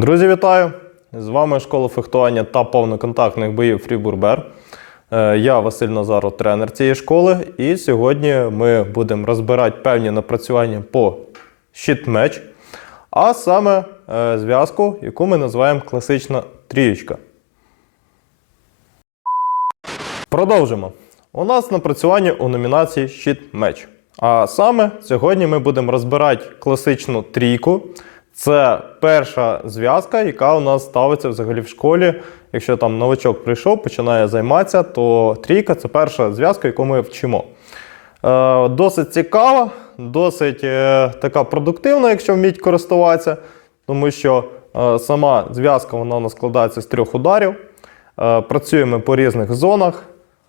Друзі, вітаю! З вами школа фехтування та повноконтактних боїв Фрібурбер. Е, Я Василь Назаров, тренер цієї школи. І сьогодні ми будемо розбирати певні напрацювання по щит-меч, а саме е, зв'язку, яку ми називаємо класична трієчка. Продовжимо. У нас напрацювання у номінації щит-меч. А саме сьогодні ми будемо розбирати класичну трійку. Це перша зв'язка, яка у нас ставиться взагалі в школі. Якщо там новачок прийшов, починає займатися, то трійка це перша зв'язка, яку ми вчимо. Е, досить цікава, досить е, така продуктивна, якщо вміть користуватися, тому що е, сама зв'язка вона у нас складається з трьох ударів. Працюємо по різних зонах,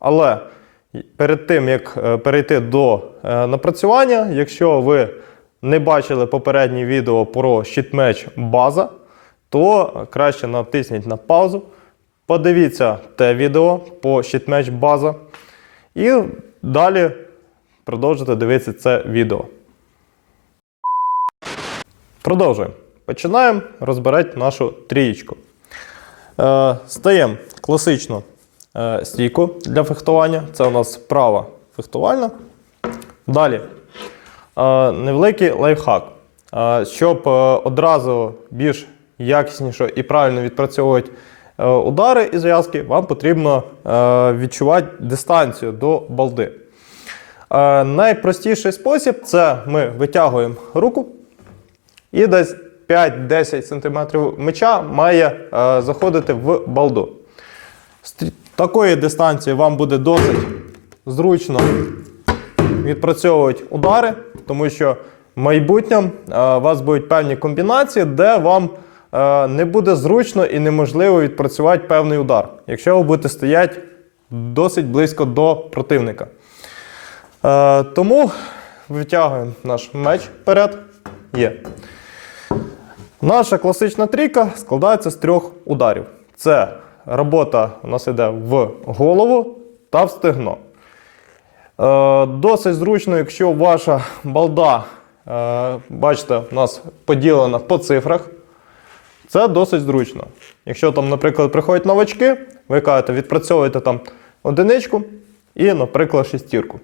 але перед тим, як перейти до напрацювання, якщо ви не бачили попереднє відео про щитмеч база, то краще натисніть на паузу. Подивіться те відео по щитмеч база. І далі продовжуйте дивитися це відео. Продовжуємо. Починаємо розбирати нашу трієчку. Е, стаємо класичну е, стійку для фехтування. Це у нас права фехтувальна. Далі невеликий лайфхак. Щоб е, одразу більш якісніше і правильно відпрацьовувати е, удари і зв'язки, вам потрібно е, відчувати дистанцію до балди. Найпростіший спосіб це ми витягуємо руку і десь 5-10 см меча має заходити в балду. З такої дистанції вам буде досить зручно відпрацьовувати удари, тому що в майбутньому е, у вас будуть певні комбінації, де вам е, не буде зручно і неможливо відпрацювати певний удар, якщо ви будете стояти досить близько до противника. Е, тому витягуємо наш меч вперед. Є. Наша класична трійка складається з трьох ударів. Це робота у нас йде в голову та в стегно. Е, досить зручно, якщо ваша балда, е, бачите, у нас поділена по цифрах. Це досить зручно. Якщо там, наприклад, приходять новачки, ви кажете, відпрацьовуєте там одиничку і, наприклад, шестірку.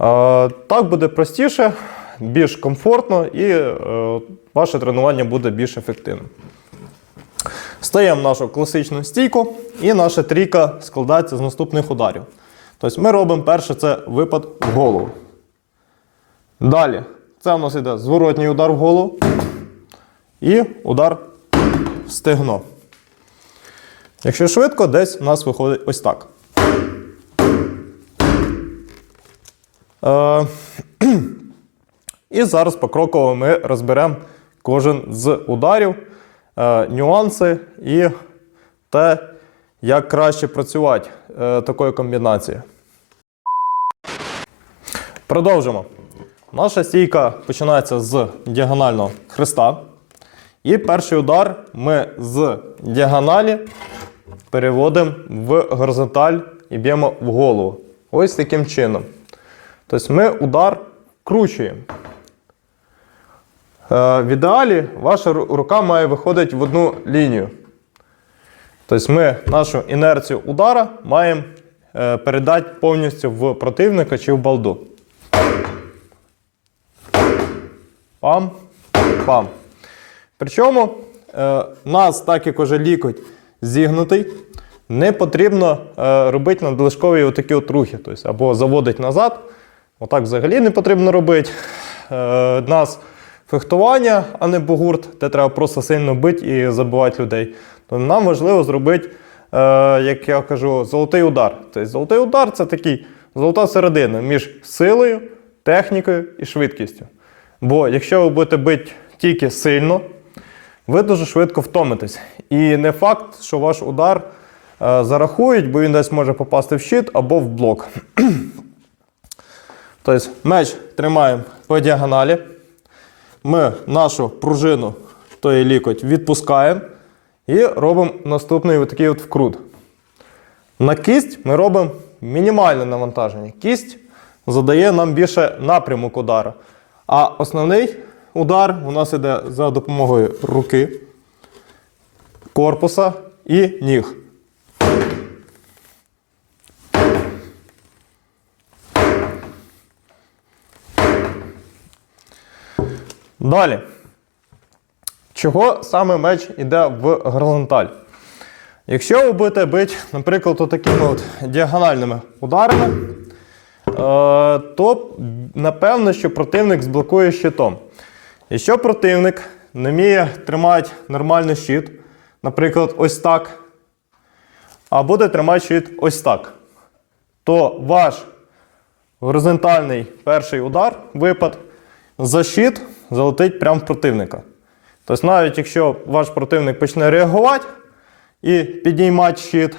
Е, Так буде простіше, більш комфортно і ваше тренування буде більш ефективним. Стаємо нашу класичну стійку, і наша трійка складається з наступних ударів. Тобто ми робимо перше це випад в голову. Далі, це у нас йде зворотній удар в голову і удар в стегно. Якщо швидко, десь у нас виходить ось так. Е, і зараз покроково ми розберемо кожен з ударів, е, нюанси і те, як краще працювати е, такою комбінацією. Продовжимо. Наша стійка починається з діагонального хреста. І перший удар ми з діагоналі переводимо в горизонталь і б'ємо в голову. Ось таким чином. Тобто ми удар вкручуємо. Е, В ідеалі ваша рука має виходити в одну лінію. Тобто ми нашу інерцію удара маємо е, передати повністю в противника чи в балду. Пам, пам. Причому е, нас, так як уже лікоть зігнутий, не потрібно е, робити надлишкові отакі от рухи. Тобто, або заводити назад. Отак взагалі не потрібно робити. Е, нас фехтування, а не бугурт, де треба просто сильно бити і забивати людей. То нам важливо зробити, е, як я кажу, золотий удар. Тобто золотий удар це такий золота середина між силою, технікою і швидкістю. Бо якщо ви будете бити тільки сильно, ви дуже швидко втомитесь. І не факт, що ваш удар е, зарахують, бо він десь може попасти в щит або в блок. Тобто меч тримаємо по діагоналі. Ми нашу пружину, той лікоть, відпускаємо і робимо наступний такий от вкрут. На кість ми робимо мінімальне навантаження. Кість задає нам більше напрямок удару. А основний удар у нас йде за допомогою руки. корпуса і ніг. Далі. Чого саме меч йде в горизонталь? Якщо ви будете бити, наприклад, такими от діагональними ударами, е, то напевно, що противник зблокує щитом. Якщо противник не вміє тримати нормальний щит, наприклад, ось так, а буде тримати щит ось так, то ваш горизонтальний перший удар, випад, за щит залетить прямо в противника. Тобто, навіть якщо ваш противник почне реагувати і підіймати щит,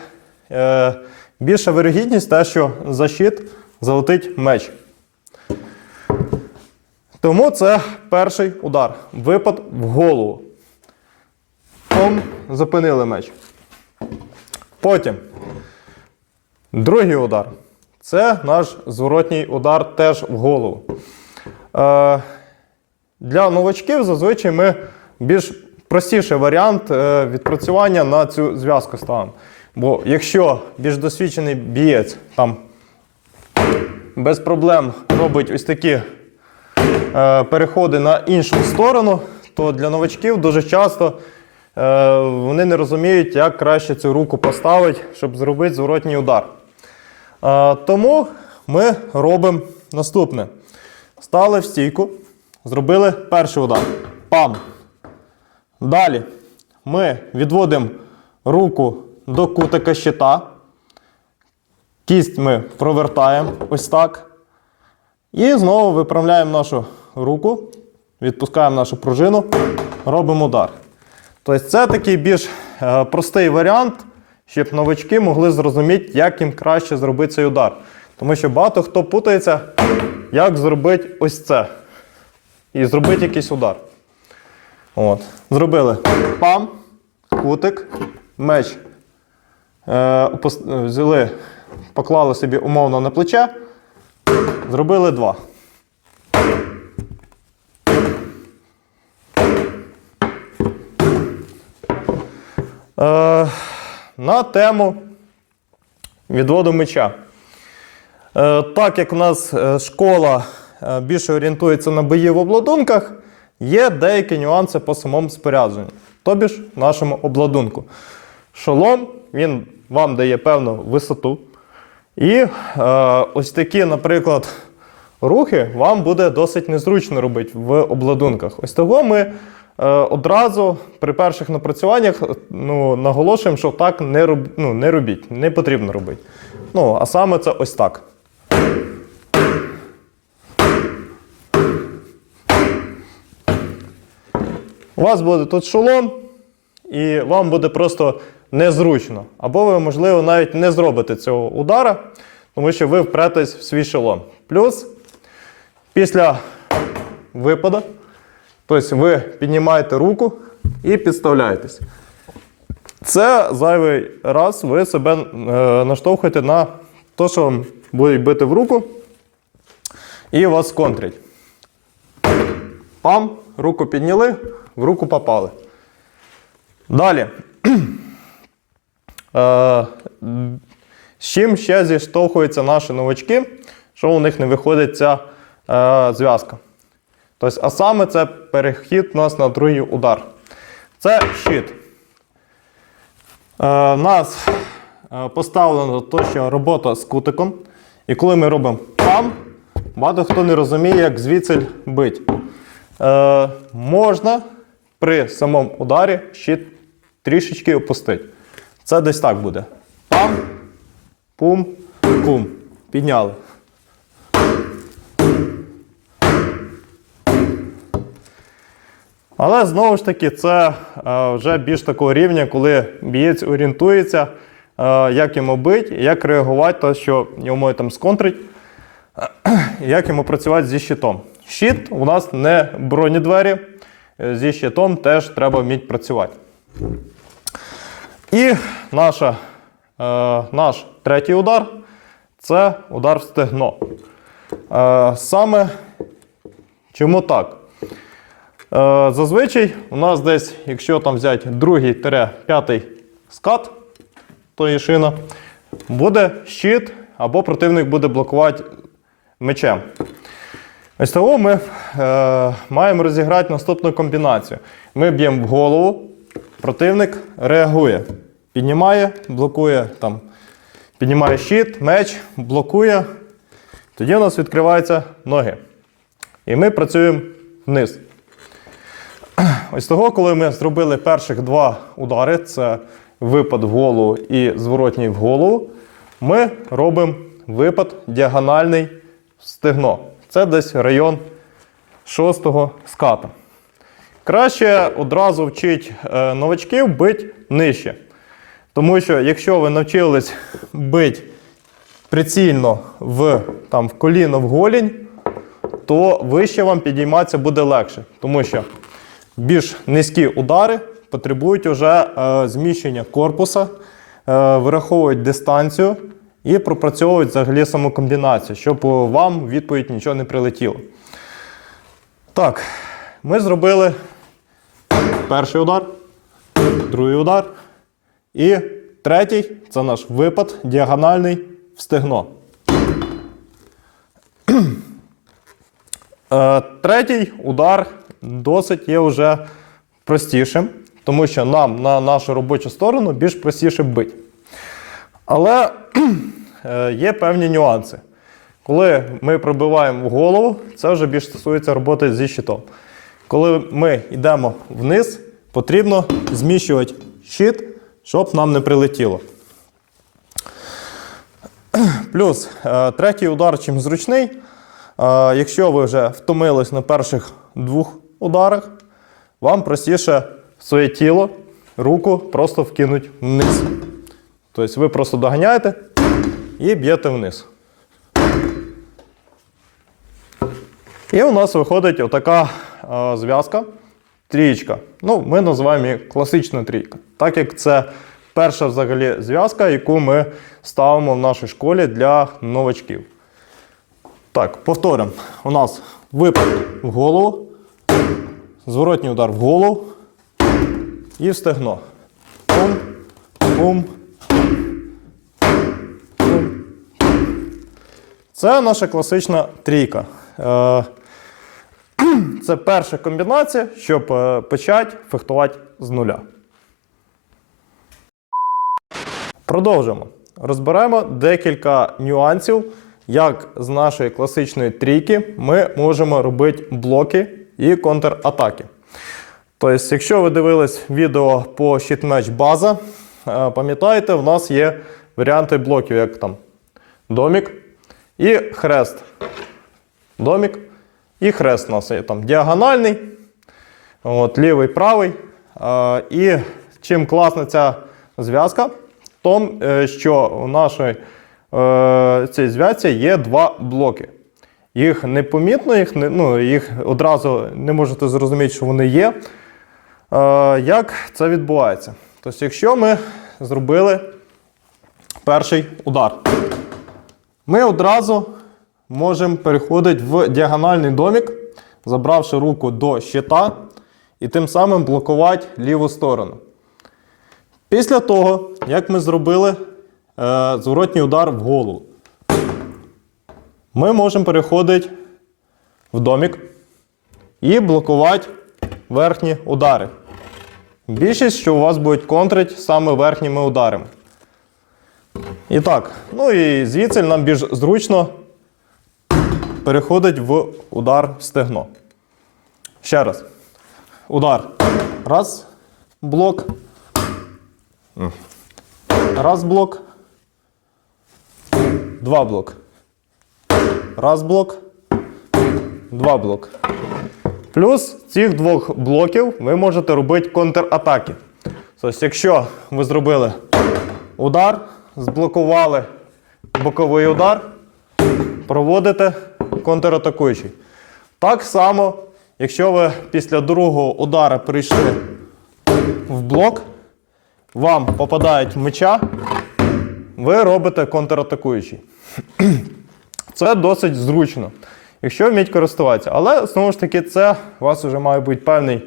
е, більша вирогідність те, що за щит залетить меч. Тому це перший удар. Випад в голову. Пом, зупинили меч. Потім другий удар. Це наш зворотній удар теж в голову. Е, для новачків зазвичай ми більш простіший варіант е, відпрацювання на цю зв'язку ставимо. Бо якщо більш досвідчений бієць там без проблем робить ось такі е, переходи на іншу сторону, то для новачків дуже часто е, вони не розуміють, як краще цю руку поставити, щоб зробити зворотній удар. Тому ми робимо наступне: стали в стійку, зробили перший удар. Пам! Далі ми відводимо руку до кутика щита. Кість ми провертаємо ось так. І знову виправляємо нашу руку, відпускаємо нашу пружину, робимо удар. Тобто це такий більш е, простий варіант, щоб новачки могли зрозуміти, як їм краще зробити цей удар. Тому що багато хто путається, як зробити ось це. І зробити якийсь удар. От. Зробили пам, кутик, меч. Е, е, взяли, поклали собі умовно на плече. Зробили два. Е, на тему відводу меча. Е, так як у нас е, школа е, більше орієнтується на бої в обладунках, є деякі нюанси по самому спорядженню, тобі ж нашому обладунку. Шолом він вам дає певну висоту. І е, ось такі, наприклад, рухи вам буде досить незручно робити в обладунках. Ось того ми е, одразу при перших напрацюваннях ну, наголошуємо, що так не, роб, ну, не робіть, не потрібно робити. Ну, а саме це ось так. У вас буде тут шолом, і вам буде просто незручно. Або ви, можливо, навіть не зробите цього удара, тому що ви впретесь в свій шолом. Плюс, після випаду, тобто ви піднімаєте руку і підставляєтесь. Це зайвий раз ви себе е, наштовхуєте на те, що вам будуть бити в руку, і вас контрять. Пам, руку підняли, в руку попали. Далі. Е, з чим ще зіштовхуються наші новачки, що у них не виходить ця е, зв'язка. Тобто, а саме це перехід у нас на другий удар. Це щит. Е, нас поставлено то, що робота з кутиком. І коли ми робимо пам, багато хто не розуміє, як звідси бить. Е, можна при самому ударі щит трішечки опустити. Це десь так буде. Пам, пум, пум. Підняли. Але знову ж таки, це е, вже більш такого рівня, коли бієць орієнтується, е, як йому бить, як реагувати, то, що йому там сконтрить, як йому працювати зі щитом. Щит у нас не бронедвері, зі щитом теж треба вміти працювати. І наша, е, наш третій удар це удар в стегно. Е, саме чому так? зазвичай у нас десь, якщо там взяти другий п'ятий скат тої шина, буде щит або противник буде блокувати мечем. Ось того ми е, маємо розіграти наступну комбінацію. Ми б'ємо в голову, противник реагує. Піднімає, блокує там, піднімає щит, меч, блокує. Тоді у нас відкриваються ноги. І ми працюємо вниз. Ось того, коли ми зробили перших два удари, це випад в голову і зворотній в голову, ми робимо випад діагональний в стегно. Це десь район шостого ската. Краще одразу вчить е, новачків бити нижче. Тому що якщо ви навчились бити прицільно в, там, в коліно в голінь, то вище вам підійматися буде легше. Тому що більш низькі удари потребують вже е, зміщення корпуса, е, вираховують дистанцію і пропрацьовують взагалі саму комбінацію, щоб е, вам відповідь нічого не прилетіло. Так, ми зробили перший удар, другий удар. І третій це наш випад діагональний в стегно. Е, Третій удар досить є вже простішим, тому що нам на нашу робочу сторону більш простіше бити. Але є певні нюанси. Коли ми пробиваємо в голову, це вже більш стосується роботи зі щитом. Коли ми йдемо вниз, потрібно зміщувати щит, щоб нам не прилетіло. Плюс е, третій удар чим зручний. Е, Якщо ви вже втомились на перших двох ударах, вам простіше своє тіло, руку просто вкинуть вниз. Тобто ви просто доганяєте і б'єте вниз. І у нас виходить отака е, зв'язка, трієчка. Ну, ми називаємо її класична трійка. Так як це перша взагалі зв'язка, яку ми ставимо в нашій школі для новачків. Так, повторимо. У нас випад в голову, зворотній удар в голову і в стегно. Пум, пум, Це наша класична трійка. Е, Це перша комбінація, щоб е, почати фехтувати з нуля. Продовжимо. Розберемо декілька нюансів, як з нашої класичної трійки ми можемо робити блоки і контратаки. Тобто, якщо ви дивились відео по щитмеч база, пам'ятаєте, в нас є варіанти блоків, як там домік і хрест. Домік і хрест у нас є там діагональний, от, лівий, правий. Е, і чим класна ця зв'язка, в тому, е, що у нашій е, цій зв'язці є два блоки. Їх непомітно, їх, не, ну, їх одразу не можете зрозуміти, що вони є. Е, як це відбувається? Тобто, якщо ми зробили перший удар, ми одразу можемо переходити в діагональний домік, забравши руку до щита, і тим самим блокувати ліву сторону. Після того, як ми зробили е, зворотній удар в голову, ми можемо переходити в домік і блокувати верхні удари. Більшість, що у вас будуть контрить саме верхніми ударами. І так, ну і звідси нам більш зручно переходить в удар в стегно. Ще раз. Удар. Раз. Блок. Раз блок. Два блок. Раз блок. Два блок. Плюс цих двох блоків ви можете робити контратаки. Тобто, якщо ви зробили удар, зблокували боковий удар, проводите контратакуючий. Так само, якщо ви після другого удара прийшли в блок, вам попадають меча, ви робите контратакуючий. Це досить зручно. якщо вміть користуватися. Але знову ж таки, це у вас вже має бути певний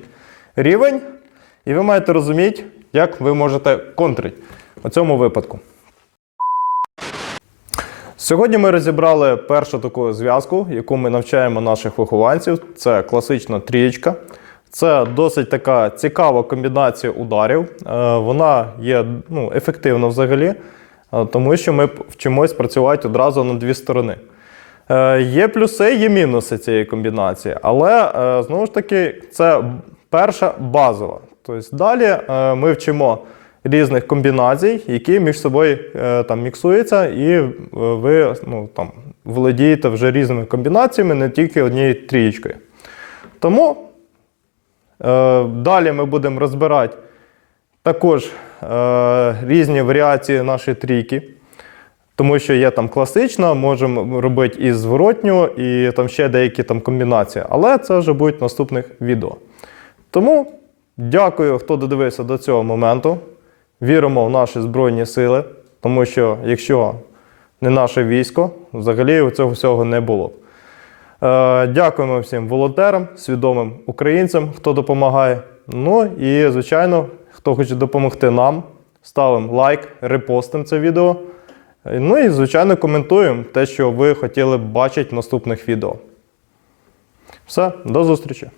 рівень, і ви маєте розуміти, як ви можете контрити у цьому випадку. Сьогодні ми розібрали першу таку зв'язку, яку ми навчаємо наших вихованців. Це класична трієчка. Це досить така цікава комбінація ударів. Е, Вона є ну, ефективна взагалі, е, тому що ми вчимось працювати одразу на дві сторони. Е, Є плюси, є мінуси цієї комбінації, але знову ж таки, це перша базова. Тобто далі ми вчимо різних комбінацій, які між собою е, там міксуються, і е, ви ну, там, володієте вже різними комбінаціями, не тільки однією трієчкою. Тому е, далі ми будемо розбирати також різні варіації нашої трійки. Тому що є там класична, можемо робити і зворотню, і там ще деякі там комбінації. Але це вже будуть в наступних відео. Тому дякую, хто додивився до цього моменту. Віримо в наші Збройні Сили, тому що якщо не наше військо, взагалі цього всього не було. Е, дякуємо всім волонтерам, свідомим українцям, хто допомагає. Ну і, звичайно, хто хоче допомогти нам, ставимо лайк, репостимо це відео. Е, Ну і, звичайно, коментуємо те, що ви хотіли б бачити в наступних відео. Все, до зустрічі!